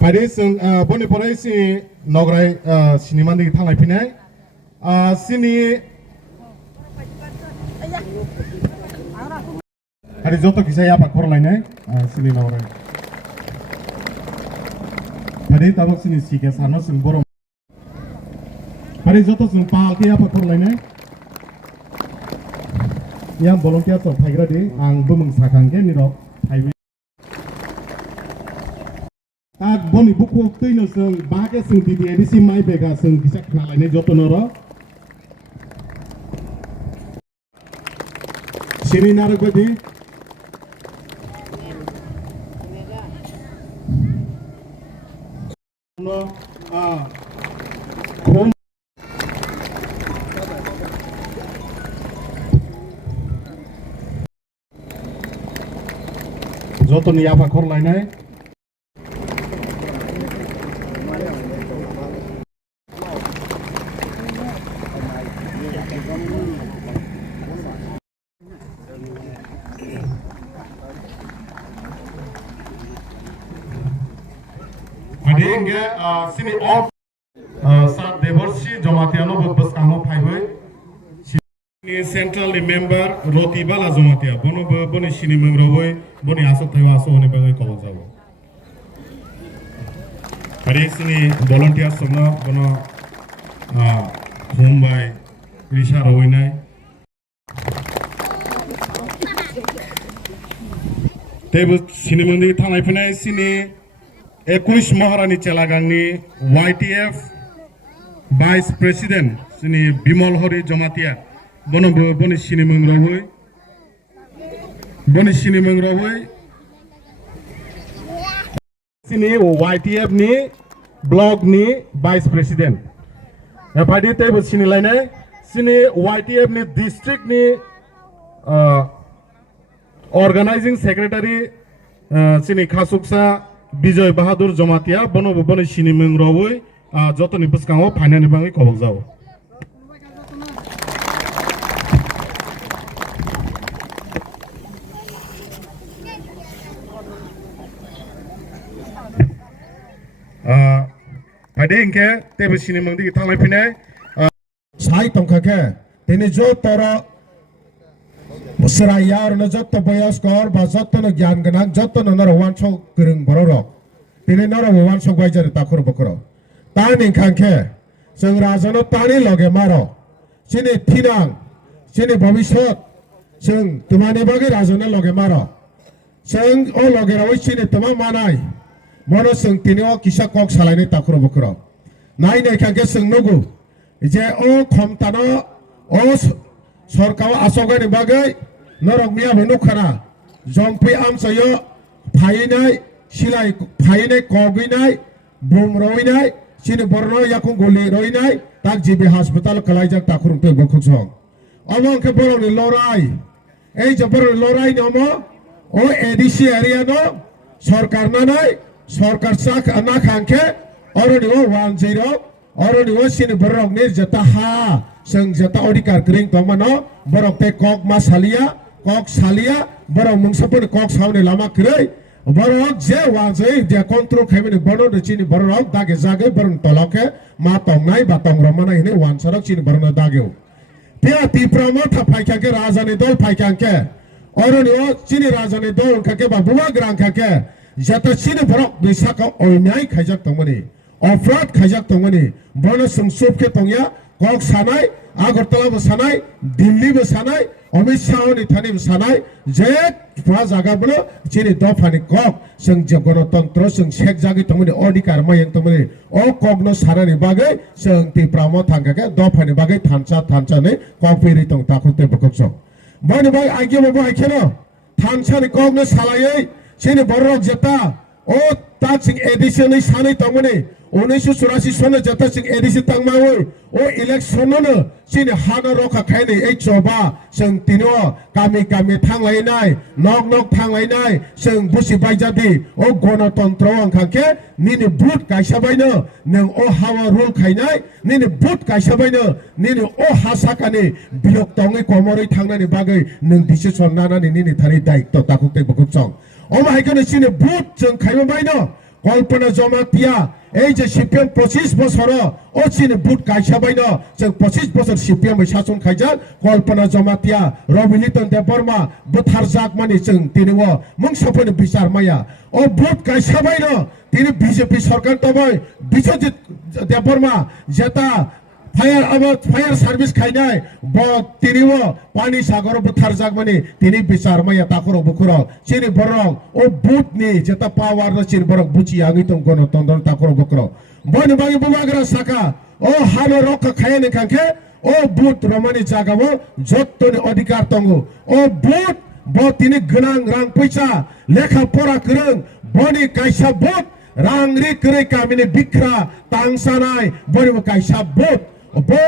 Pada sing boni porai si nograi siniman di thanglai pinai sini hari joto kisah apa korlai nai sini nograi pada tabak sini sike sana sing borom hari joto sing pal ke apa korlai nai yang volunteer to phagira di ang bumung sakangke niro phai tak boni buku tuino sing bage sing di edisi mai bega sing bisa kenalai ne joto noro sini narik badi no kom joto ni apa korlai nai Hingga sini off saat devorsi Jomatiano bos kamu payoi sini central member roti bala Jomatia bono boni sini mengrowoi boni asok tayo aso oni bangai kolong jawo hari sini volunteer semua bono Mumbai Risha Rawinai tebus sini mandi thangai pinai sini 21 Maharani Chelagangni YTF Vice President sini Bimal Hori Jomatia bono boni sini mengrowoi sini YTF ni blog ni Vice President padi tebus sini lainnya sini YTF ni district ni Organizing Secretary sini Khasuksa Bijoy Bahadur Jomatia bono sini mengrowoi joto ni puskango phaina ni bangai kobok jawo pada ingke tebus sini mangdi thanglai pinai sai tongkhake tini jo toro Serayar na joto boyas kor ba joto na gyan ganang joto na nara wansho gereng bororo tini nara wansho gwajari takur bokoro tani kangke sing rajono tani loge maro sini tinang sini bhabishot sing tumani bagi rajono loge maro sing o loge rawai sini tuma manai mono sing tini o kisa kok salai ni takur bokoro nai ne kangke sing nugu je o khomtano o सरकाव आसोगनि बागै नरक मिया बनुखना जंपि आमसयो फायिनाय सिलाय फायिनाय कगिनाय बुमरयिनाय सिनि बरनो याखु गलि रयिनाय ताक जिबि हास्पाताल कलाइजाक ताखुरुंते बखुसं अमंके बरनि लराय এই যে बरनि लराय नमो ओ एडिसि एरिया नो सरकार नानाय सरकार साख ना खांखे अरनि ओ 10 अरनि ओ सिनि बरक नि जता हा seng jata odikar kering tongmano borok te kok masalia kok salia borok mungsapun kok saune lama krei borok je wajai dia kontrol khaimani bono de chini borok dage jage borong toloke ma tongnai ba tongramana hine wansarak chini borno dageu tia tiprama tha phaikake rajani dol phaikanke oronio chini rajani dol khake ba buwa grang khake jata chini borok bisaka oinai khaijak tongmani ofrat khaijak tongmani bono sungsupke tongya kok sanai Agartala bo sanai Delhi bo sanai Amit Shah ni thani bo sanai je pha jaga bolo chini dofani kok sing ganatantra sing shek jagi tongmani odikar mayeng tongmani o kogno sarani bagai sing ti pramo thangake dofani bagai thancha ne kok piri tong takote bokokso bani bai age bo aikeno thancha ni kogno salai chini borok jeta o ta sing edition ni sanai tongmani 1984 सने जता सिंग ADC तंगमावो ओ election न सिने हाना रखा खायने ए चोबा जों तिनो गामि गामि थांलायनाय नक नक थांलायनाय जों बुसि बायजादि ओ गणतन्त्र अंखाके निनि बुट गायसाबायनो नों ओ हावा रुल खायनाय निनि बुट गायसाबायनो निनि ओ हासाकानि बिलक तंगै कमरै थांनायनि बागै नों डिसिसन लानानै निनि थारि दायित्व ताकुते बकुचं ओ माहायकनो सिने बुट जों खायबायनो কল্পনা জমাতিয়া এই যে সিপিএম 25 বছর ও চিনি বুট গাইসাবাইন जों 25 বছর সিপিএম শাসন খাইজা কল্পনা জমাতিয়া রবিলিতন দেববর্মা বুথারজাক মানি जों তিনিও মুং সফনে বিচার মায়া ও বুট গাইসাবাইন তিনি বিজেপি সরকার তবাই বিশ্বজিৎ দেববর্মা যেটা ফায়ার সার্ভিস খাইনাই তিনিও পানি সাগর বুথারজাক মানি তিনি বিচার মায়া তাকর বুকুর চিনি বরং ও বুট নি যেটা পাওয়ার চিনি বরং বুচি আগি তং গণতন্ত্র তাকর বুকুর বন বাগি বুমাগরা সাকা ও হানো রক খায়নে কাঙ্কে ও বুট রমানি জাগাবো যত্তনি অধিকার তঙ্গু ও বুট ব তিনি গনাং রাং পয়সা লেখা পড়া করং বনি কাইসা বুট রাং রি করে কামিনে বিক্রা তাংসানাই বনি কাইসা বুট bo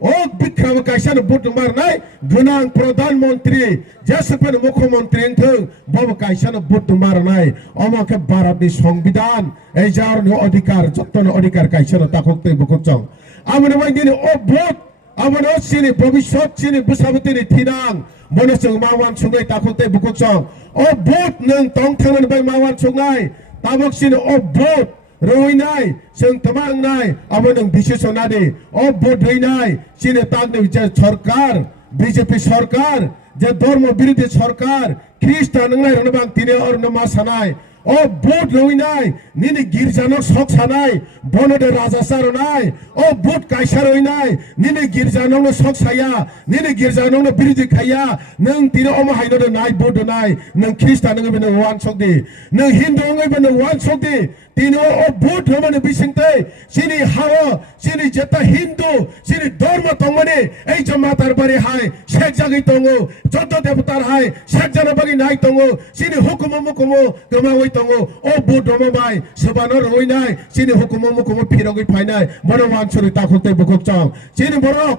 o bikram kaisana but marnai gunang pradhan mantri jesapen mukhyamantri thung bo kaisana but marnai amake bharat ni সংবিধান ei jar ni adhikar jotton adhikar kaisana takokte bukchong amane bai dini o bot amane sini bhobishot sini busabati ni thinang mone chung mawan sungai takokte bukchong o bot nang tong thangan bai mawan sungai tabok sini o bot রইনাই जों तमांनाय আবার নং বিশেষণাদে ও vote হইনাই চিনে তাগনে যে সরকার BJP সরকার যে ধর্ম বিরোধী সরকার খ্রিস্টান নংলাই রনবাং তিনে অর নমা সানাই ও ভোট রইনাই নিনি গির্জানো শক সানাই বনদে রাজা সারনাই ও ভোট কাইসার হইনাই নিনি গির্জানো শক সায়া নিনি গির্জানো বিরোধী খাইয়া নং তিনে অম হাইনদে নাই ভোট নাই নং খ্রিস্টান নংবে ওয়ান সকদি নং হিন্দু নংবে ওয়ান সকদি তিনো ও ভোট রমানে বিসিংতে সিনি হাওয়া সিনি যেটা হিন্দু সিনি ধর্ম তংমানে এই জমাতার বাড়ি হাই শেখ জাগি তঙ্গো যত দেবতার হাই শেখ জানাবাগি নাই তঙ্গো সিনি হুকুম মুকুমো গমা হই তঙ্গো ও ভোট রমাবাই সবানোর হই নাই সিনি হুকুম মুকুমো ফিরগই ফাইনাই বনমান ছরি তাখতে বুকক চং সিনি বরক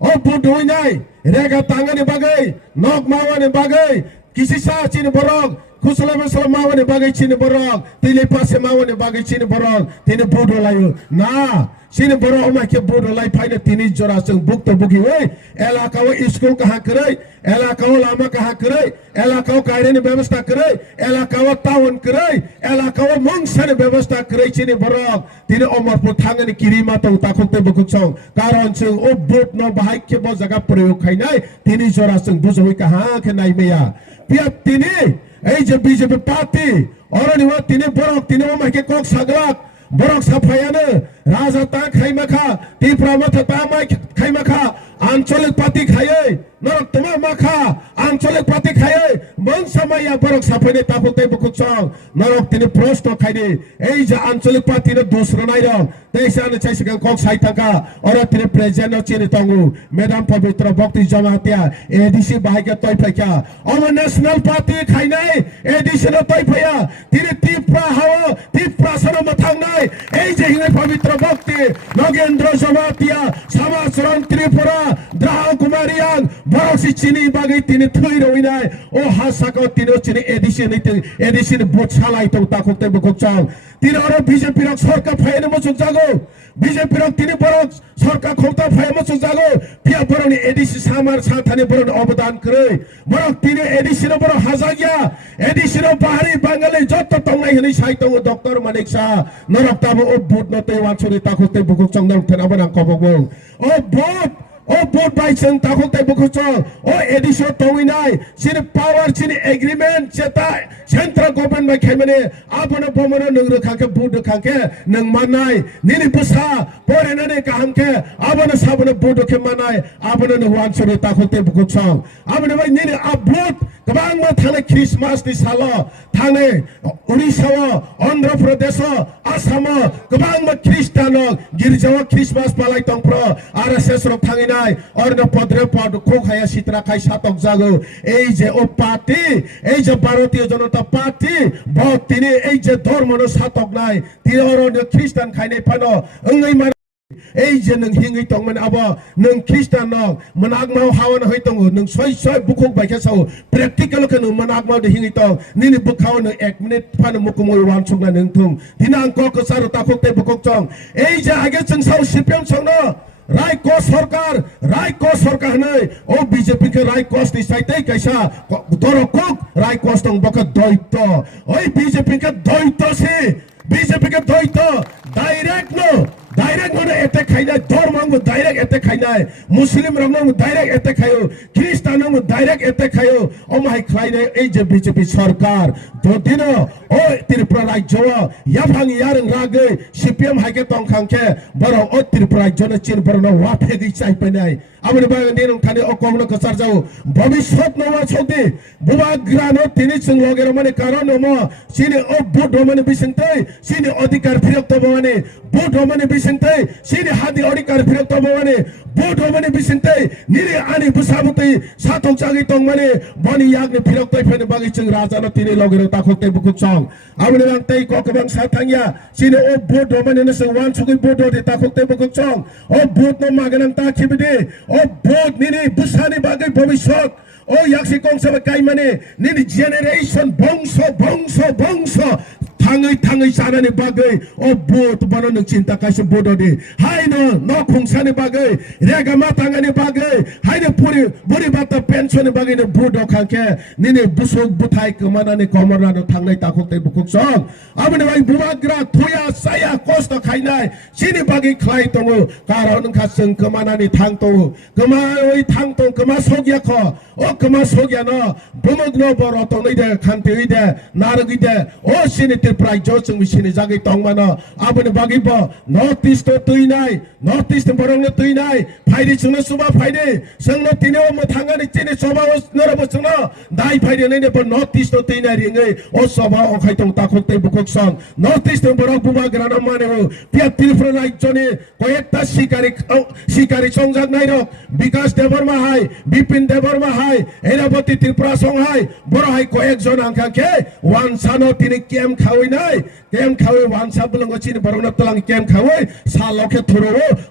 ও ভোট হই নাই রেগা তাঙ্গানি বাগৈ নক মাওয়ানি বাগৈ কিসিসা সিনি বরক Kusalam salam mawane bagay chini borong tili pase mawane bagay chini borong tini bodo layo na chini borong oma ke bodo lay paine tini jora sung bukta bugi we elakaw school kaha karai elakaw lama kaha karai elakaw kaireni ব্যবস্থা karai elakaw town karai elakaw mungsane ব্যবস্থা karai chini borong tini omar pu thangani kirima tong takokte bukchong karon sung o bot no bahai ke bo jaga prayog khainai tini jora sung bujoi kaha ke nai meya pia tini এই যে BJP party অরনিবা তিনি বরক তিনি মাকে cock সাগলাক বরক সাফায়ানো রাজা তা খাইমাখা ত্রিপুরা মাথা তা মাই খাইমাখা আঞ্চলিক পার্টি খায়ে নরক তোমা মাখা আঞ্চলিক পার্টি খায়ে মন সময়া বরক সাফাইনে তাপতে বকুচং নরক তিনি প্রশ্ন খাইনি এই যে আঞ্চলিক পার্টির দোসরা নাই রং তেইসানে চাইসিগাং কক সাইতাকা অর তিনি প্রেজেন্ট চিনি তঙ্গু ম্যাডাম পবিত্র ভক্তি জমাতিয়া এডিসি বাহাইকে তৈফাইকা অম ন্যাশনাল পার্টি খাইনাই এডিসি তৈফাইয়া তিনি ত্রিপুরা হাওয়া ত্রিপুরা সরম থাংনাই এই যে হিঙে পবিত্র ভক্তি নগেন্দ্র জমাতিয়া সমাজরণ ত্রিপুরা দ্রাহ কুমারিয়ান বরসি চিনি বাগৈ তিনি থৈ রইনাই ও হাসাকো তিনি চিনি এডিসি ভোট সালাই তো তাকতে বকচং তিনি আর বিজেপি রক সরকার ফাইনে মচুক জাগো বিজেপি রক তিনি বরক সরকার ক্ষমতা ফাই মচুক জাগো পিয়া বরনি এডিসি সামার সাথানে বরন অবদান করে বরক তিনি এডিসি র বড় হাজাগিয়া এডিসি র বাহারি বাঙালি যত তংলাই হনি সাইতং ডক্টর মানিক শাহ নরক তাবো ও ভোট নতে ওয়ানছরি তাকতে বকচং নাম থেনাবনা কবগং ও ভোট ও ভোট বাইছেন তাকতে বকচং ও এডিসি তংইনাই সিনি পাওয়ার সিনি এগ্রিমেন্ট যেটা সেন্ট্রাল গভর্নমেন্ট বাই খাইমানে আবনে বমনে নং রখাকে ভোট রখাকে নং মানাই নিনি বুসা পরেনানে কাহামকে আবনে সাবনে ভোট রखे মানাই আবনে ওয়ানছরি তাকতে বকচং আবনে বাই নিনি আ ভোট गोबां मा थाने क्रिसमास नि सालो थाने उड़ीसा आंध्र प्रदेश आसाम गोबां मा ख्रिस्टान गिर्जाव क्रिसमास पालाई तंप्र आरएसएस रक थांगिनाय अरन पद्रे पद खोखाया सित्रा खाय सातक जागो এই যে ও পার্টি এই যে ভারতীয় জনতা পার্টি বহুত তিনি এই যে ধর্মনো সাতক নাই তিনি অরন খ্রিস্টান খাইনাই পানো ওই এই যে নং হিঙै তংমান আবা নং খ্রিস্টাन নং মনাগমাव हावन হই তং নং সয় সয় বুকুক বাইকে সাও প্র্যাকটিক্যাল কে নং মনাগমাव দে হিঙै তং নিনি বুখাও নং 1 মিনিট ফান মুকুমই ওয়ান সুগনা নং থুম দিনাং ক ক সারো তাকতে বুকুক চং এই যে আগে চং সাও সিপিএম সং রাইকো সরকার নাই ও বিজেপি কে রাইকোস নি সাইতে কাইসা দরকুক রাইকোস তং বক দৈত্য ওই বিজেপি কে দৈত্য সে ke doi to direct no direct no attack khainai dormang mo direct attack khainai muslim rong mo direct attack khayo christian mo direct attack khayo o mai khainai ei je bjp sarkar dodino o tripura rajyo yaphang yarang ragai cpm haike tong khangke boro o tripura rajyo na chin boro no wa phegi chai panai amani ba ninong thani o kongno kasar jau bhabishyat no wa chodi buba grano tini chung logero mane karon mo sini o bodo mane bisingtai sini adhikar phirak to mane bodo mane bisingtai sini hadi adhikar phirak to mane bodo mane bisingtai niri ani busabutai sathok jagi tong mane bani yagne phirak tai phane bagi chung raja no tini logero takhok tai bukuk chong amani bang tai ko kabang sathangya sini o bodo mane na swan chugi bodo de takhok tai bukuk chong o bod no maganang ta khibide o bod nini busani bagai bhabishyat o yaksi kong sa kai mane nini generation bongso tangai sanani bagai o bot bano nang cinta kasih bodoh di hai no khungsani bagai rega matangani bagai hai no puri bata pensioni bagai no bodoh kangke nini busuk butai kemana ni komorna no tangai takuk te bukuk song amane bai bumagra thoya saya kosto khainai sini bagai khlai tongo karon khaseng kemana ni thang to kema sogya kho o kema sogya no bumagno boro to nei de khante ide naragi de o sini प्राय जो जों मिसिनि जागै तंमानो आबनि बागिबो north east तो तुइनाय north east बरंनो तुइनाय फाइदि जोंनो सुबा फाइदि जोंनो तिनो मथांगानि तिनि सभा नरबो जोंनो दाइ फाइदि नैने ब नॉर्थ ईस्ट तो तुइनाय रिङै ओ सभा अखाय तंग ताखक तै बुकक सं नॉर्थ ईस्ट बरं बुबा ग्राना माने पिया त्रिपुरा राज्यनि कयेकटा शिकारी संजाक नायरो विकास देबरमा हाय बिपिन देबरमा हाय एराबती त्रिपुरा सं हाय बर हाय कयेक जन आंखाके वान सानो तिनि केम खावै केम खावे वानसा बुलंगो चिनि बरंनो तलांग केम खावे सालके थुरो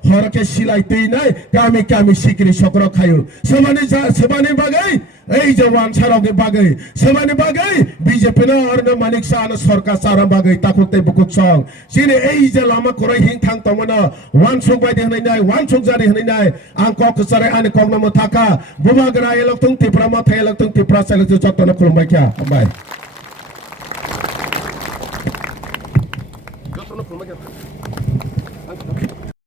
हरके सिलाइ तैनाय गामि सिकिरि सकरो खायो समाने बागै এই যে ওয়ানসারকে বাগै समाने बागै बीजेपी न अर्न मानिक सान सरकार सारा बागै ताखुते बुकुक सं सिनि এই যে लामा खरै हिं थां तमना वानसुक बायदि हनैनाय वानसुक जारि हनैनाय आं ककसारे आनि कगनमो थाका बुमागरा एलक्तुं तिप्रा मा थायलक्तुं तिप्रा सेलक्तुं जतन खुलुमबाय क्या बाय